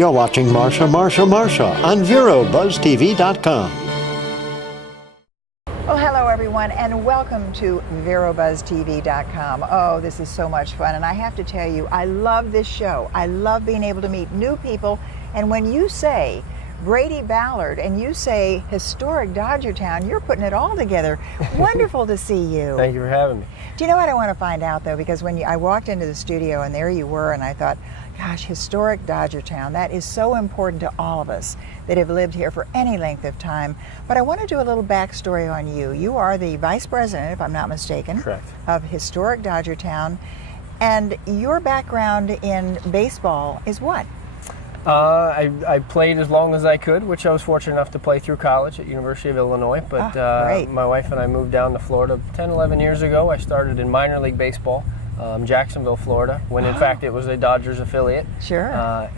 You're watching Marcia on VeroBuzzTV.com. Well, hello everyone, and welcome to VeroBuzzTV.com. Oh, this is so much fun, and I have to tell you, I love this show. I love being able to meet new people, and when you say Brady Ballard and you say Historic Dogertown, you're putting it all together. Wonderful to see you. Thank you for having me. Do you know what I want to find out, though? Because when I walked into the studio and there you were, and I thought, gosh, Historic Dogertown, that is so important to all of us that have lived here for any length of time. But I want to do a little backstory on you. You are the vice president, if I'm not mistaken, correct, of Historic Dogertown. And your background in baseball is what? I played as long as I could, which I was fortunate enough to play through college at University of Illinois. But my wife and I moved down to Florida 10, 11 years ago. I started in minor league baseball, Jacksonville, Florida, when in fact it was a Dodgers affiliate. Sure.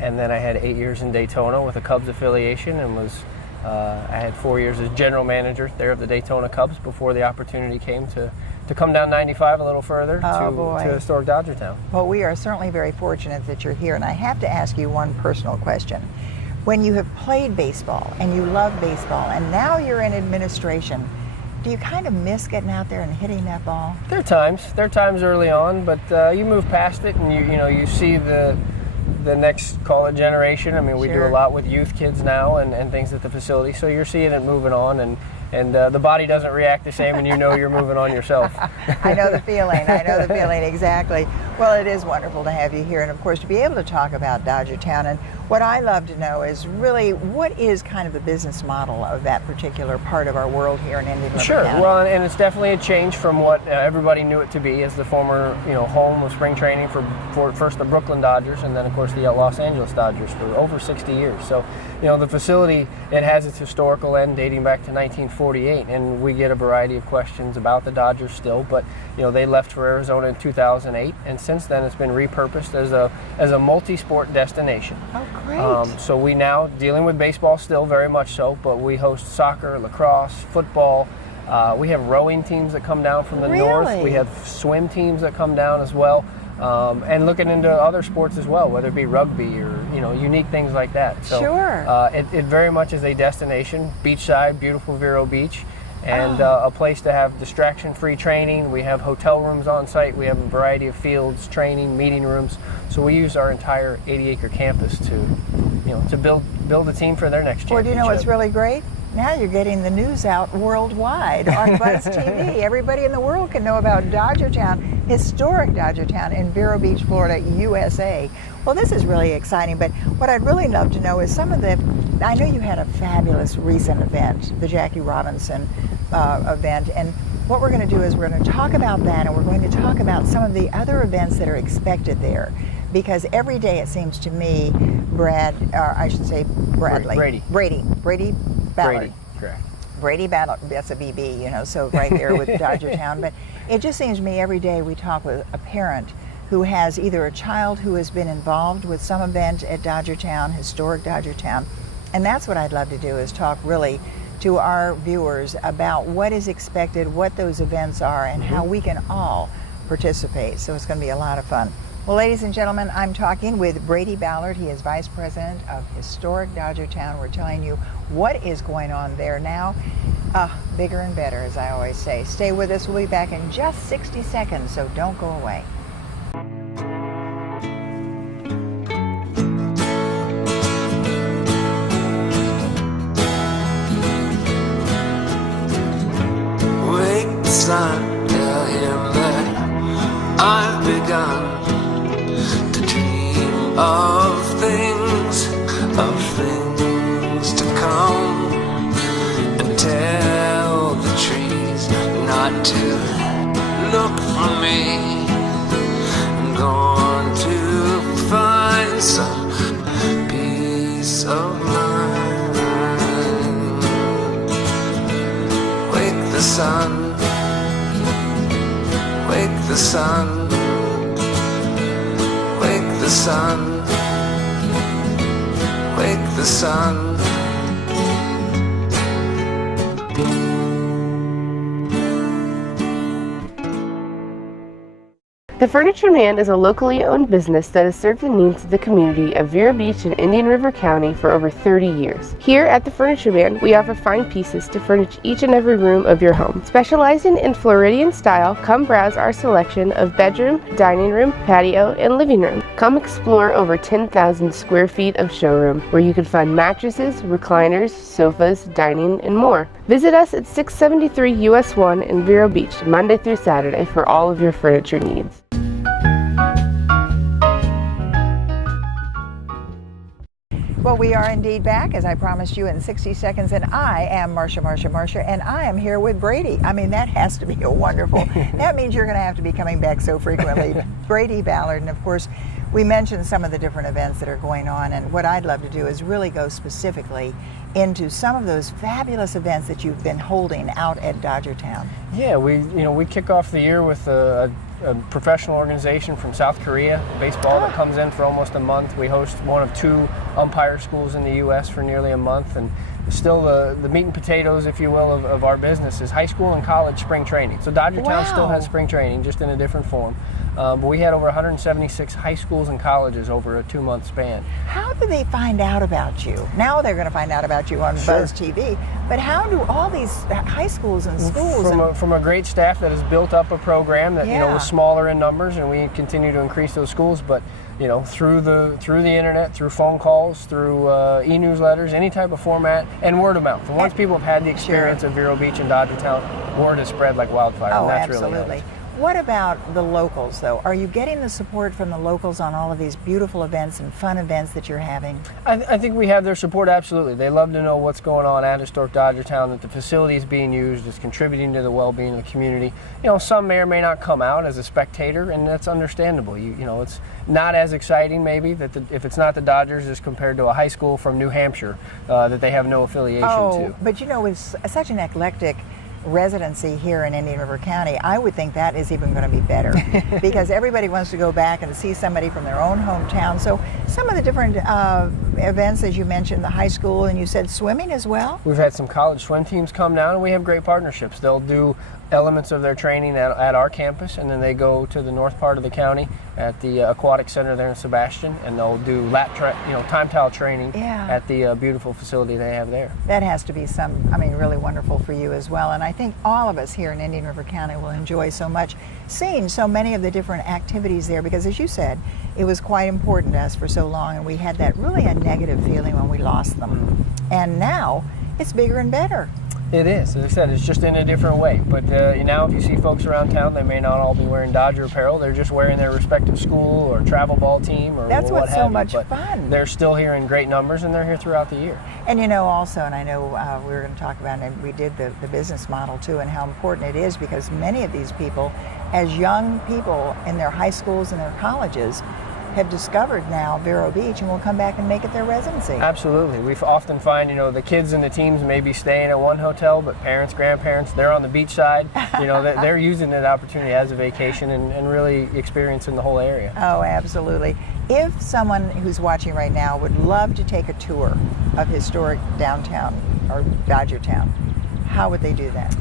And then I had 8 years in Daytona with a Cubs affiliation, and I had 4 years as general manager there of the Daytona Cubs before the opportunity came to come down 95 a little further to Historic Dogertown. Well, we are certainly very fortunate that you're here, and I have to ask you one personal question. When you have played baseball and you love baseball and now you're in administration, do you kind of miss getting out there and hitting that ball? There are times early on, but you move past it and you see the next, call it, generation. I mean, we do a lot with youth kids now and things at the facility, so you're seeing it moving on, and the body doesn't react the same, and you know you're moving on yourself. I know the feeling. Exactly. Well, it is wonderful to have you here, and of course to be able to talk about Dogertown. And what I love to know is really what is kind of the business model of that particular part of our world here in Indian River Sure. County. Well, and it's definitely a change from what everybody knew it to be as the former home of spring training for first the Brooklyn Dodgers and then of course the Los Angeles Dodgers for over 60 years. So the facility, it has its historical end dating back to 1948, and we get a variety of questions about the Dodgers still, but they left for Arizona in 2008, and since then it's been repurposed as a multi-sport destination. Oh, great. So we now, dealing with baseball still very much so, but we host soccer, lacrosse, football. We have rowing teams that come down from the north. We have swim teams that come down as well. And looking into other sports as well, whether it be rugby or unique things like that. So it very much is a destination, beachside, beautiful Vero Beach, and a place to have distraction-free training. We have hotel rooms on site. We have a variety of fields, training, meeting rooms. So we use our entire 80-acre campus to build a team for their next championship. Well, do you know what's really great? Now you're getting the news out worldwide on Buzz TV. Everybody in the world can know about Dogertown, Historic Dogertown in Vero Beach, Florida, USA. Well, this is really exciting, but what I'd really love to know is I know you had a fabulous recent event, the Jackie Robinson event, and what we're going to do is we're going to talk about that, and we're going to talk about some of the other events that are expected there. Because every day it seems to me, Brady Ballard. Correct. Brady Ballard, that's a BB, so right there with Dogertown. But it just seems to me every day we talk with a parent who has either a child who has been involved with some event at Dogertown, Historic Dogertown, and that's what I'd love to do is talk really to our viewers about what is expected, what those events are, and how we can all participate. So it's going to be a lot of fun. Well, ladies and gentlemen, I'm talking with Brady Ballard. He is Vice President of Historic Dogertown. We're telling you what is going on there now. Bigger and better, as I always say. Stay with us. We'll be back in just 60 seconds, so don't go away. Wake the sun, tell him that I've begun of things to come, and tell the trees not to look for me. I'm going to find some peace of mind. Wake the sun, wake the sun, wake the sun, wake the sun. The Furniture Man is a locally owned business that has served the needs of the community of Vero Beach and Indian River County for over 30 years. Here at the Furniture Man, we offer fine pieces to furnish each and every room of your home. Specializing in Floridian style, come browse our selection of bedroom, dining room, patio, and living room. Come explore over 10,000 square feet of showroom, where you can find mattresses, recliners, sofas, dining, and more. Visit us at 673 US 1 in Vero Beach, Monday through Saturday for all of your furniture needs. Well, we are indeed back, as I promised you, in 60 seconds, and I am Marcia, and I am here with Brady. I mean, that has to be a wonderful, that means you're going to have to be coming back so frequently. Brady Ballard, and of course, we mentioned some of the different events that are going on, and what I'd love to do is really go specifically into some of those fabulous events that you've been holding out at Dogertown. Yeah, we kick off the year with a professional organization from South Korea, baseball, that comes in for almost a month. We host one of 2 umpire schools in the U.S. for nearly a month, and still the meat and potatoes, if you will, of our business is high school and college spring training. So Dogertown still has spring training, just in a different form. But we had over 176 high schools and colleges over a 2-month span. How do they find out about you? Now they're going to find out about you on Buzz TV, but how do all these high schools and schools... From a great staff that has built up a program that was smaller in numbers, and we continue to increase those schools, but through the internet, through phone calls, through e-newsletters, any type of format, and word of mouth. And once people have had the experience of Vero Beach and Dogertown, word has spread like wildfire. Oh, and that's absolutely. Really nice. What about the locals, though? Are you getting the support from the locals on all of these beautiful events and fun events that you're having? I think we have their support, absolutely. They love to know what's going on at Historic Dogertown, that the facility is being used, is contributing to the well-being of the community. Some may or may not come out as a spectator, and that's understandable. It's not as exciting, maybe, that if it's not the Dodgers as compared to a high school from New Hampshire that they have no affiliation to. But with such an eclectic residency here in Indian River County, I would think that is even going to be better because everybody wants to go back and see somebody from their own hometown. So some of the different events, as you mentioned, the high school, and you said swimming as well? We've had some college swim teams come down, and we have great partnerships. They'll do elements of their training at our campus, and then they go to the north part of the county at the aquatic center there in Sebastian, and they'll do time trial training at the beautiful facility they have there. That has to be really wonderful for you as well, and I think all of us here in Indian River County will enjoy so much seeing so many of the different activities there, because as you said, it was quite important to us for so long, and we had that really a negative feeling when we lost them, and now it's bigger and better. It is. As I said, it's just in a different way. But now if you see folks around town, they may not all be wearing Dodger apparel. They're just wearing their respective school or travel ball team or That's what what's so much fun. They're still here in great numbers, and they're here throughout the year. And also, and I know we were going to talk about it, and we did the business model too, and how important it is, because many of these people, as young people in their high schools and their colleges, have discovered now Vero Beach and will come back and make it their residency. Absolutely. We often find, the kids and the teams may be staying at one hotel, but parents, grandparents, they're on the beach side. They're using that opportunity as a vacation and really experiencing the whole area. Oh, absolutely. If someone who's watching right now would love to take a tour of historic downtown or Dogertown, how would they do that?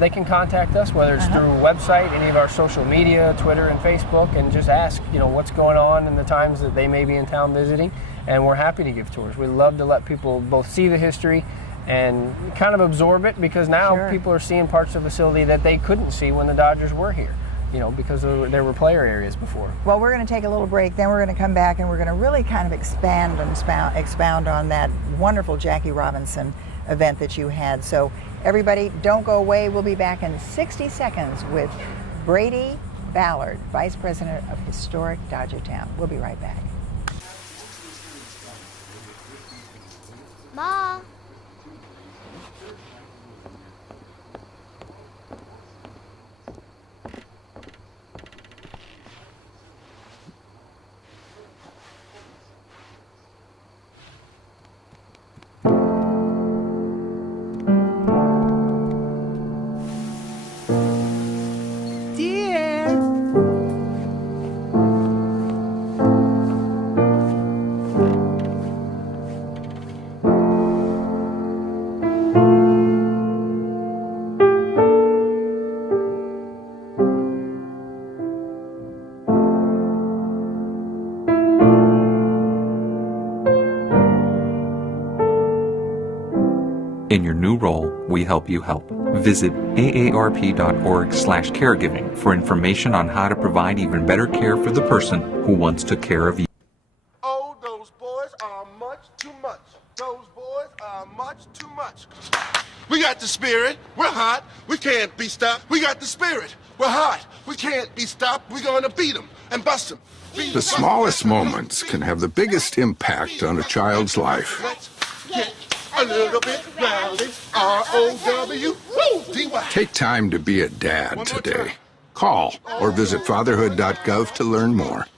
They can contact us, whether it's through website, any of our social media, Twitter and Facebook, and just ask, what's going on and the times that they may be in town visiting, and we're happy to give tours. We love to let people both see the history and kind of absorb it, because now people are seeing parts of the facility that they couldn't see when the Dodgers were here, because there were player areas before. Well, we're going to take a little break, then we're going to come back and we're going to really kind of expound on that wonderful Jackie Robinson event that you had. So everybody, don't go away. We'll be back in 60 seconds with Brady Ballard, Vice President of Historic Dogertown. We'll be right back. Ma. In your new role, we help you help. Visit aarp.org/caregiving for information on how to provide even better care for the person who once took care of you. Oh, those boys are much too much. Those boys are much too much. We got the spirit. We're hot. We can't be stopped. We got the spirit. We're hot. We can't be stopped. We're going to beat them and bust them. The smallest moments can have the biggest impact on a child's life. Let's get a little bit rowdy. R-O-W-D-Y. Take time to be a dad today. Call or visit fatherhood.gov to learn more.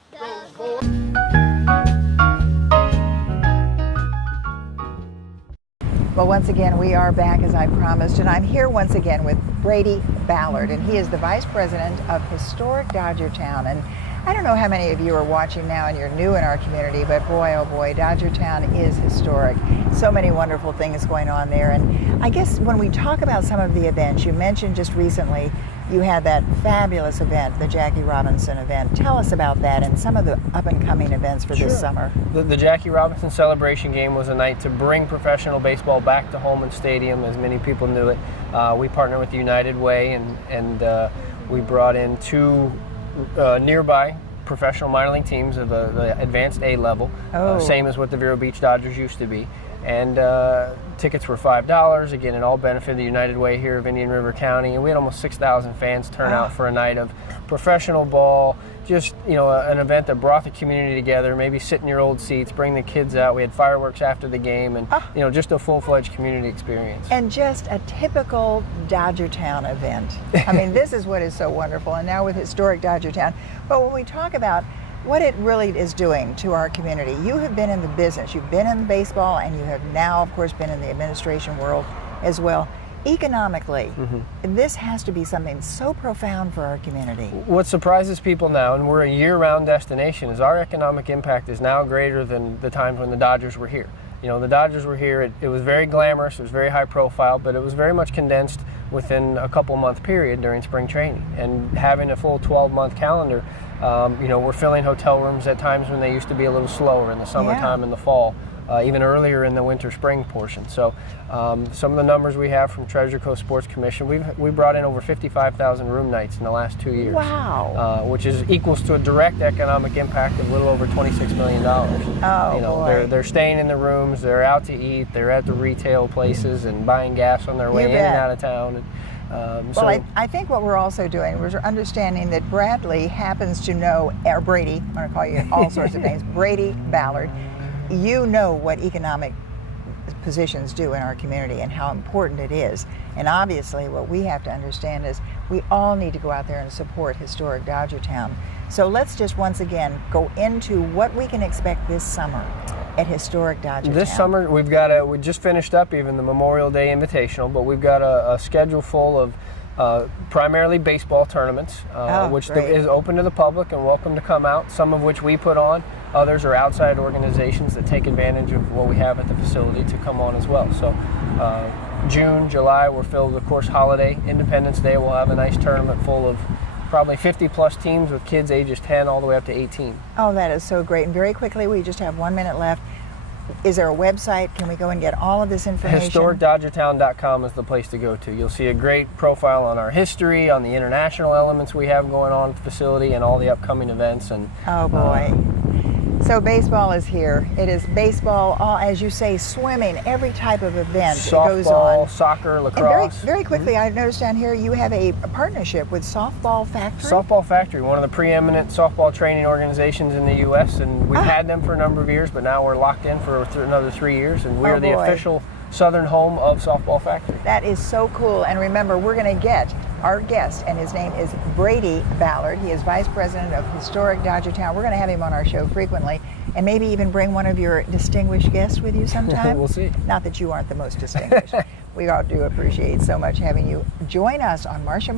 Well, once again, we are back as I promised, and I'm here once again with Brady Ballard, and he is the Vice President of Historic Dogertown. And I don't know how many of you are watching now and you're new in our community, but boy, oh boy, Dogertown is historic. So many wonderful things going on there. And I guess when we talk about some of the events, you mentioned just recently you had that fabulous event, the Jackie Robinson event. Tell us about that and some of the up-and-coming events for this summer. The Jackie Robinson celebration game was a night to bring professional baseball back to Holman Stadium, as many people knew it. We partnered with the United Way, and we brought in two nearby professional minor league teams of the advanced A level, same as what the Vero Beach Dodgers used to be. And tickets were $5. Again, it all benefited the United Way here of Indian River County, and we had almost 6,000 fans turn out for a night of professional ball. Just, you know, an event that brought the community together. Maybe sit in your old seats, bring the kids out. We had fireworks after the game, and you know, just a full-fledged community experience. And just a typical Dogertown event. I mean, this is what is so wonderful. And now with Historic Dogertown. But when we talk about what it really is doing to our community, you have been in the business, you've been in baseball, and you have now, of course, been in the administration world as well. Economically, this has to be something so profound for our community. What surprises people now, and we're a year-round destination, is our economic impact is now greater than the times when the Dodgers were here. You know, the Dodgers were here, it was very glamorous, it was very high profile, but it was very much condensed within a couple-month period during spring training. And having a full 12-month calendar, you know, we're filling hotel rooms at times when they used to be a little slower in the summertime and the fall. Even earlier in the winter-spring portion. So some of the numbers we have from Treasure Coast Sports Commission, we brought in over 55,000 room nights in the last 2 years. Wow. Which is equals to a direct economic impact of a little over $26 million. Oh, you know, boy. They're staying in the rooms, they're out to eat, they're at the retail places and buying gas on their way in and out of town. And, well, I think what we're also doing, we're understanding that Bradley happens to know, or Brady, I'm going to call you all sorts of names, Brady Ballard. You know what economic positions do in our community and how important it is. And obviously what we have to understand is we all need to go out there and support Historic Dogertown. So let's just once again go into what we can expect this summer at Historic Dogertown. This summer we just finished up even the Memorial Day Invitational, but we've got a schedule full of primarily baseball tournaments, which is open to the public and welcome to come out, some of which we put on. Others are outside organizations that take advantage of what we have at the facility to come on as well. So June, July, we're filled with, of course, holiday. Independence Day, we'll have a nice tournament full of probably 50-plus teams with kids ages 10 all the way up to 18. Oh, that is so great. And very quickly, we just have 1 minute left. Is there a website? Can we go and get all of this information? HistoricDogertown.com is the place to go to. You'll see a great profile on our history, on the international elements we have going on at the facility, and all the upcoming events. And oh boy. So baseball is here. It is baseball, all, as you say, swimming, every type of event softball, goes on. Soccer, lacrosse. And very quickly, I noticed down here you have a partnership with Softball Factory. Softball Factory, one of the preeminent softball training organizations in the U.S., and we've had them for a number of years, but now we're locked in for another 3 years, and we're the official southern home of Softball Factory. That is so cool. And remember, we're going to get our guest, and his name is Brady Ballard. He is Vice President of Historic Dogertown. We're going to have him on our show frequently, and maybe even bring one of your distinguished guests with you sometime. We'll see. Not that you aren't the most distinguished. We all do appreciate so much having you join us on Marcia.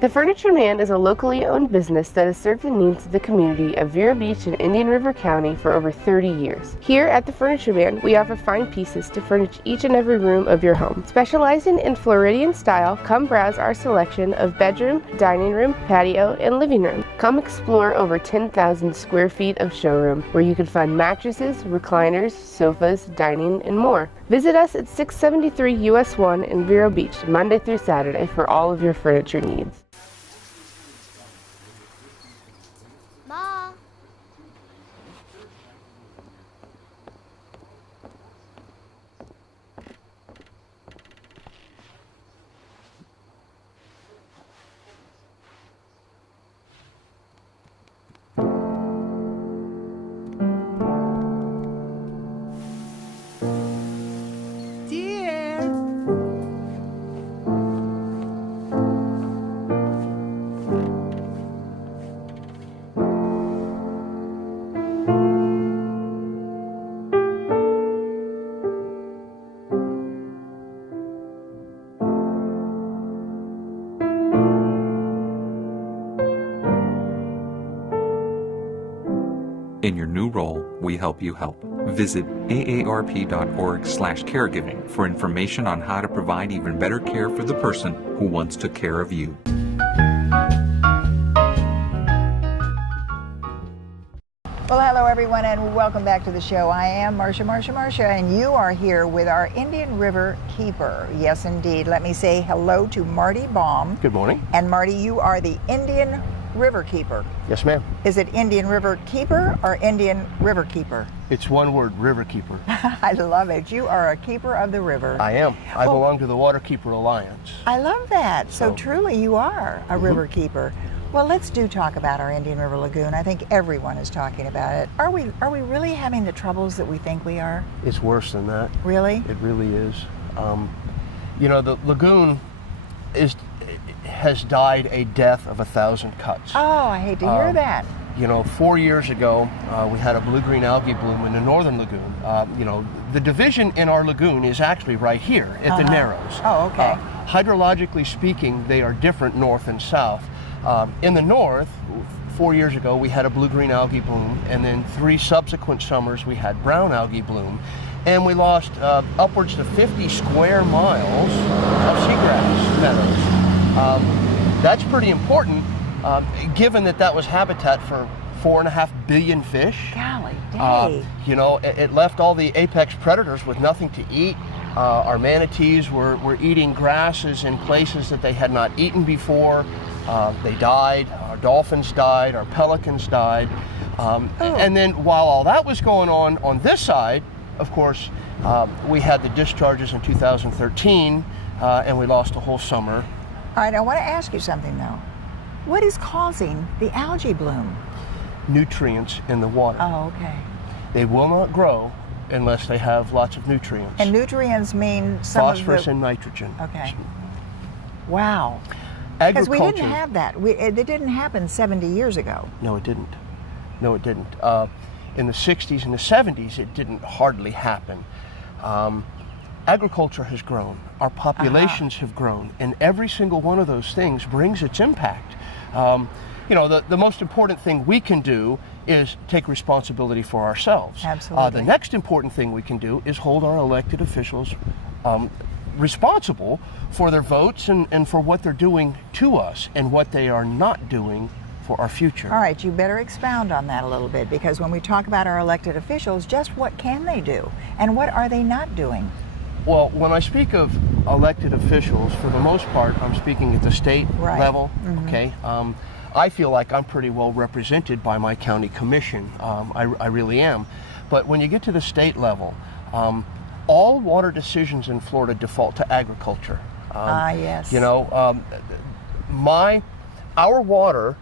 The Furniture Man is a locally owned business that has served the needs of the community of Vero Beach and Indian River County for over 30 years. Here at the Furniture Man, we offer fine pieces to furnish each and every room of your home. Specializing in Floridian style, come browse our selection of bedroom, dining room, patio, and living room. Come explore over 10,000 square feet of showroom where you can find mattresses, recliners, sofas, dining, and more. Visit us at 673 US 1 in Vero Beach, Monday through Saturday for all of your furniture needs. Ma. In your new role, we help you help. Visit aarp.org/caregiving for information on how to provide even better care for the person who once took care of you. Well, hello everyone, and welcome back to the show. I am Marcia, and you are here with our Indian River Keeper. Yes, indeed. Let me say hello to Marty Baum. Good morning. And Marty, you are the Indian Riverkeeper. Yes, ma'am. Is it Indian River Keeper or Indian Riverkeeper? It's one word, Riverkeeper. I love it. You are a keeper of the river. I am. I belong to the Waterkeeper Alliance. I love that. So truly you are a riverkeeper. Well, let's talk about our Indian River Lagoon. I think everyone is talking about it. Are we really having the troubles that we think we are? It's worse than that. Really? It really is. You know, the lagoon has died a death of 1,000 cuts. Oh, I hate to hear that. You know, 4 years ago, we had a blue-green algae bloom in the northern lagoon. You know, the division in our lagoon is actually right here at the Narrows. Oh, okay. Hydrologically speaking, they are different north and south. In the north, 4 years ago, we had a blue-green algae bloom, and then 3 subsequent summers we had brown algae bloom, and we lost upwards to 50 square miles of seagrass meadows. That's pretty important, given that was habitat for 4.5 billion fish. Golly day. You know, it left all the apex predators with nothing to eat. Our manatees were eating grasses in places that they had not eaten before. They died. Our dolphins died. Our pelicans died. And then while all that was going on this side, of course, we had the discharges in 2013, and we lost a whole summer. All right, I want to ask you something though. What is causing the algae bloom? Nutrients in the water. Oh, okay. They will not grow unless they have lots of nutrients. And nutrients mean phosphorus and nitrogen. Okay. Wow. Agriculture. Because we didn't have that. It didn't happen 70 years ago. No, it didn't. No, it didn't. In the 60s and the 70s, it didn't hardly happen. Agriculture has grown. Our populations have grown. And every single one of those things brings its impact. You know, the most important thing we can do is take responsibility for ourselves. Absolutely. The next important thing we can do is hold our elected officials responsible for their votes and for what they're doing to us and what they are not doing for our future. All right, you better expound on that a little bit, because when we talk about our elected officials, just what can they do and what are they not doing? Well, when I speak of elected officials, for the most part, I'm speaking at the state level, okay? I feel like I'm pretty well represented by my county commission. I really am. But when you get to the state level, all water decisions in Florida default to agriculture. Yes. You know, our water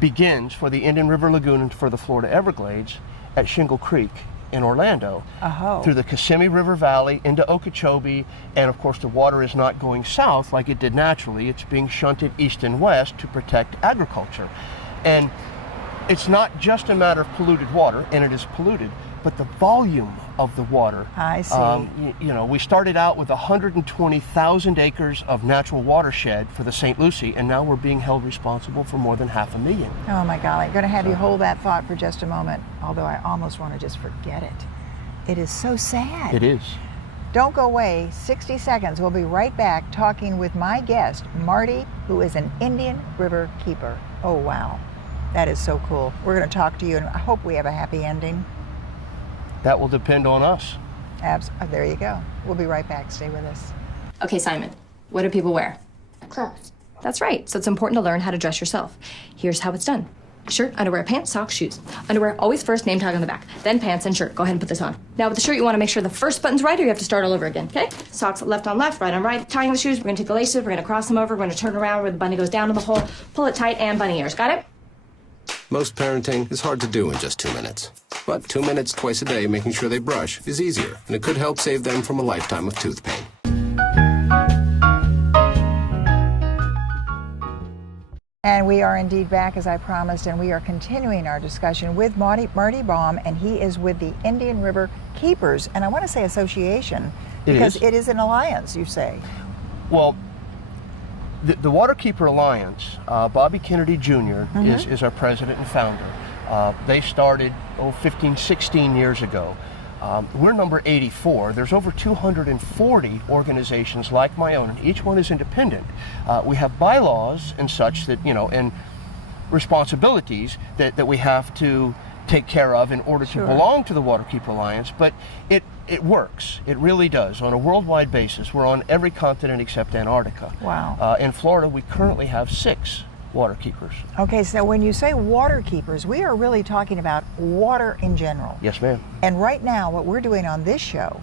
begins for the Indian River Lagoon and for the Florida Everglades at Shingle Creek in Orlando, through the Kissimmee River Valley into Okeechobee, and of course the water is not going south like it did naturally. It's being shunted east and west to protect agriculture. And it's not just a matter of polluted water, and it is polluted, but the volume of the water. I see. You know, we started out with 120,000 acres of natural watershed for the St. Lucie, and now we're being held responsible for more than 500,000. Oh my golly, I'm going to have you hold that thought for just a moment, although I almost want to just forget it. It is so sad. It is. Don't go away. 60 seconds. We'll be right back talking with my guest, Marty, who is an Indian River Keeper. Oh wow, that is so cool. We're going to talk to you, and I hope we have a happy ending. That will depend on us. There you go. We'll be right back. Stay with us. Okay, Simon, what do people wear? Clothes. That's right, so it's important to learn how to dress yourself. Here's how it's done. Shirt, underwear, pants, socks, shoes. Underwear, always first, name tag on the back. Then pants and shirt. Go ahead and put this on. Now with the shirt, you want to make sure the first button's right or you have to start all over again, okay? Socks left on left, right on right. Tying the shoes, we're going to take the laces, we're going to cross them over, we're going to turn around where the bunny goes down to the hole, pull it tight, and bunny ears. Got it? Most parenting is hard to do in just 2 minutes. But 2 minutes twice a day making sure they brush is easier, and it could help save them from a lifetime of tooth pain. And we are indeed back, as I promised, and we are continuing our discussion with Marty Baum, and he is with the Indian River Keepers, and I want to say association, because it is an alliance, you say. Well, the Waterkeeper Alliance, Bobby Kennedy Jr. is our president and founder. They started 15, 16 years ago. We're number 84. There's over 240 organizations like my own, and each one is independent. We have bylaws and such that, and responsibilities that we have to take care of in order to belong to the Waterkeeper Alliance, but it works. It really does. On a worldwide basis, we're on every continent except Antarctica. Wow. In Florida, we currently have 6 waterkeepers. Okay, so when you say waterkeepers, we are really talking about water in general. Yes, ma'am. And right now, what we're doing on this show,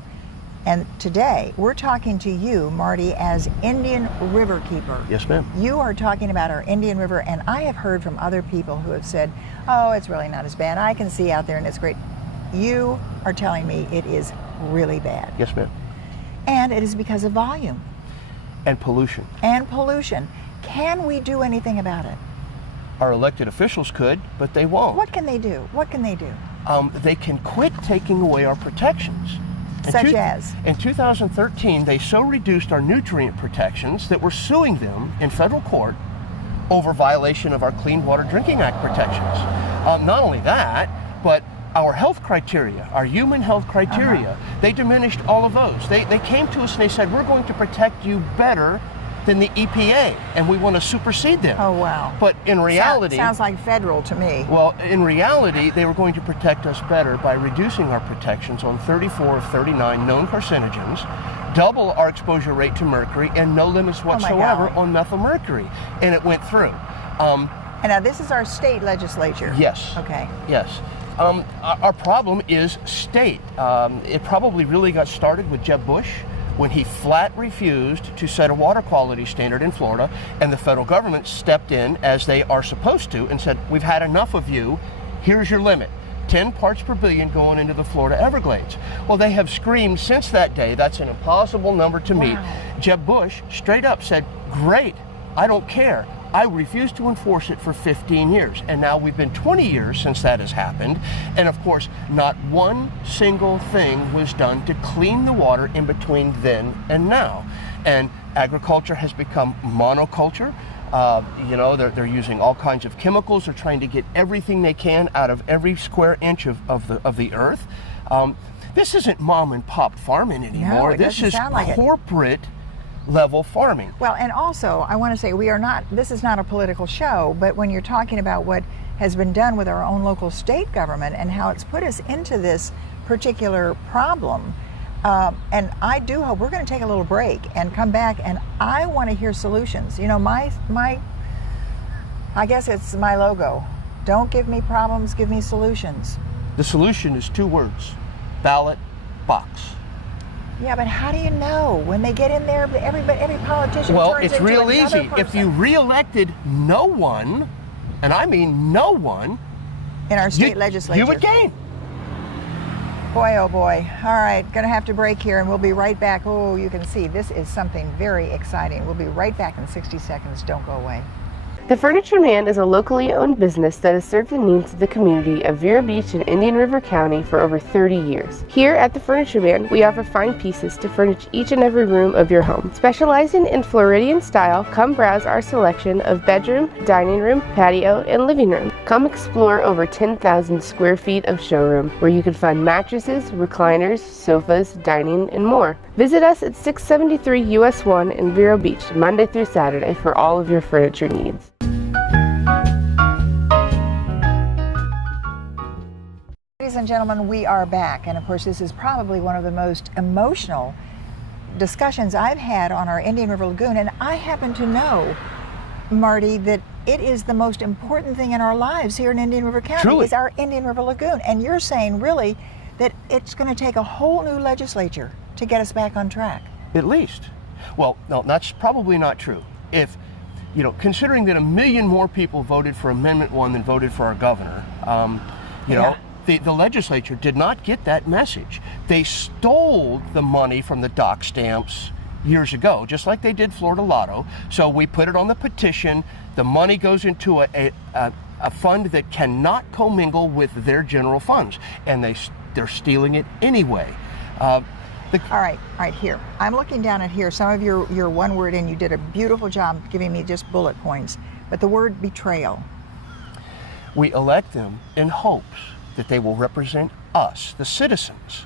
and today, we're talking to you, Marty, as Indian Riverkeeper. Yes, ma'am. You are talking about our Indian River, and I have heard from other people who have said, oh, it's really not as bad. I can see out there and it's great. You are telling me it is really bad. Yes, ma'am. And it is because of volume. And pollution. And pollution. Can we do anything about it? Our elected officials could, but they won't. What can they do? What can they do? They can quit taking away our protections. Such as? In 2013, they so reduced our nutrient protections that we're suing them in federal court over violation of our Clean Water Drinking Act protections. Not only that, but our health criteria, our human health criteria, they diminished all of those. They came to us and they said, we're going to protect you better than the EPA, and we want to supersede them. Oh, wow. But in reality... Sounds like federal to me. Well, in reality, they were going to protect us better by reducing our protections on 34 of 39 known carcinogens, double our exposure rate to mercury, and no limits whatsoever on methylmercury. And it went through. And now this is our state legislature. Yes. Okay. Yes. Our problem is state. It probably really got started with Jeb Bush, when he flat refused to set a water quality standard in Florida, and the federal government stepped in, as they are supposed to, and said, we've had enough of you, here's your limit. 10 parts per billion going into the Florida Everglades. Well, they have screamed since that day, that's an impossible number to meet. Jeb Bush straight up said, great, I don't care. I refused to enforce it for 15 years. And now we've been 20 years since that has happened. And of course, not one single thing was done to clean the water in between then and now. And agriculture has become monoculture. They're using all kinds of chemicals. They're trying to get everything they can out of every square inch of the earth. This isn't mom and pop farming anymore. No, this is like corporate level farming. Well, and also I want to say this is not a political show, but when you're talking about what has been done with our own local state government and how it's put us into this particular problem, and I do hope we're going to take a little break and come back, and I want to hear solutions. I guess it's my logo. Don't give me problems, give me solutions. The solution is 2 words: ballot box. Yeah, but how do you know? When they get in there, every politician turns into real another easy. person. If you re-elected no one, and I mean no one, in our state legislature, you would gain. Boy, oh boy. All right, gonna have to break here, and we'll be right back. Oh, you can see this is something very exciting. We'll be right back in 60 seconds. Don't go away. The Furniture Man is a locally owned business that has served the needs of the community of Vero Beach and Indian River County for over 30 years. Here at the Furniture Man, we offer fine pieces to furnish each and every room of your home. Specializing in Floridian style, come browse our selection of bedroom, dining room, patio, and living room. Come explore over 10,000 square feet of showroom, where you can find mattresses, recliners, sofas, dining, and more. Visit us at 673 US 1 in Vero Beach, Monday through Saturday, for all of your furniture needs. Ladies and gentlemen, we are back, and of course this is probably one of the most emotional discussions I've had on our Indian River Lagoon, and I happen to know, Marty, that it is the most important thing in our lives here in Indian River County. Truly. Is our Indian River Lagoon, and you're saying really that it's going to take a whole new legislature to get us back on track. At least. Well, no, that's probably not true. If, considering that 1 million more people voted for Amendment 1 than voted for our governor, the legislature did not get that message. They stole the money from the dock stamps years ago, just like they did Florida Lotto. So we put it on the petition. The money goes into a fund that cannot commingle with their general funds, and they're stealing it anyway. All right, here. I'm looking down at here. Some of your one word, and you did a beautiful job giving me just bullet points, but the word betrayal. We elect them in hopes that they will represent us, the citizens,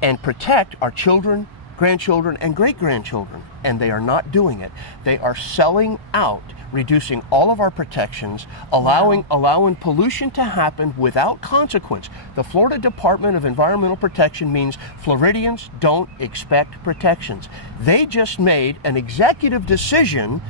and protect our children, grandchildren, and great-grandchildren, and they are not doing it. They are selling out, reducing all of our protections, allowing pollution to happen without consequence. The Florida Department of Environmental Protection means Floridians don't expect protections. They just made an executive decision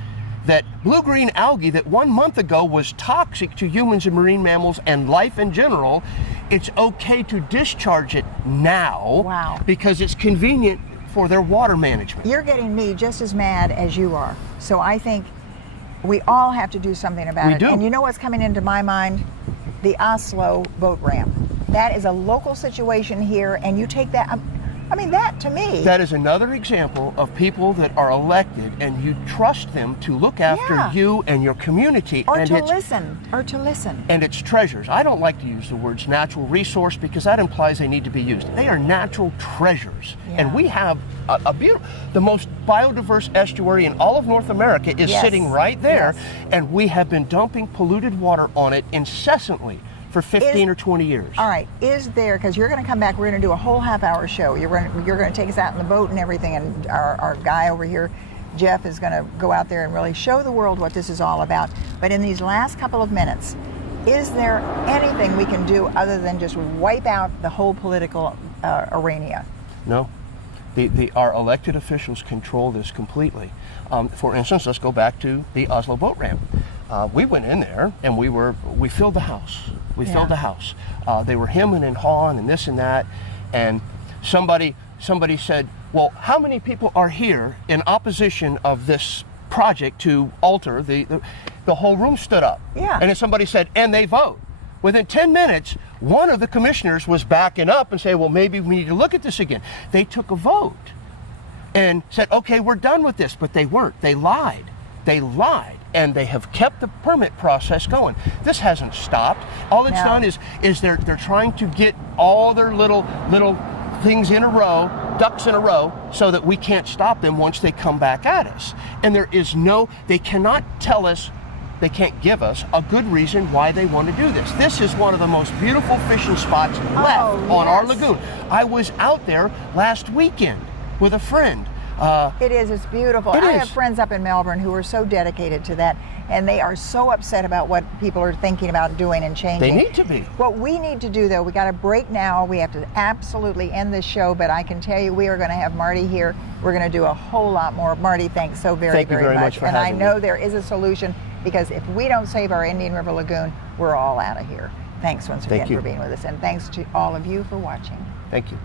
that blue-green algae that 1 month ago was toxic to humans and marine mammals and life in general, it's okay to discharge it now because it's convenient for their water management. You're getting me just as mad as you are. So I think we all have to do something about it. Do. And you know what's coming into my mind? The Oslo boat ramp. That is a local situation here, and you take that, that to me. That is another example of people that are elected and you trust them to look after you and your community. Or to listen. And it's treasures. I don't like to use the words natural resource because that implies they need to be used. They are natural treasures. Yeah. And we have a beautiful, the most biodiverse estuary in all of North America is sitting right there. Yes. And we have been dumping polluted water on it incessantly for 15 or 20 years. All right, is there, because you're going to come back, we're going to do a whole half-hour show. You're going to take us out in the boat and everything, and our guy over here, Jeff, is going to go out there and really show the world what this is all about. But in these last couple of minutes, is there anything we can do other than just wipe out the whole political arena? No. Our elected officials control this completely. For instance, let's go back to the Oslo boat ramp. We went in there and we filled the house. We filled the house. They were hemming and hawing and this and that. And somebody said, well, how many people are here in opposition of this project to alter the whole room stood up. Yeah. And then somebody said, and they vote. Within 10 minutes, one of the commissioners was backing up and saying, well, maybe we need to look at this again. They took a vote and said, okay, we're done with this. But they weren't. They lied. They lied. And they have kept the permit process going. This hasn't stopped. All it's done is they're trying to get all their little things in a row, ducks in a row, so that we can't stop them once they come back at us. And they cannot tell us, they can't give us a good reason why they want to do this. This is one of the most beautiful fishing spots left on our lagoon. I was out there last weekend with a friend. It's beautiful. I have friends up in Melbourne who are so dedicated to that, and they are so upset about what people are thinking about doing and changing. They need to be. What we need to do, though, we got to break now. We have to absolutely end this show, but I can tell you we are going to have Marty here. We're going to do a whole lot more. Marty, thanks so very, very much. For and I having know me. there is a solution, because if we don't save our Indian River Lagoon, we're all out of here. Thanks once again for being with us, and thanks to all of you for watching. Thank you.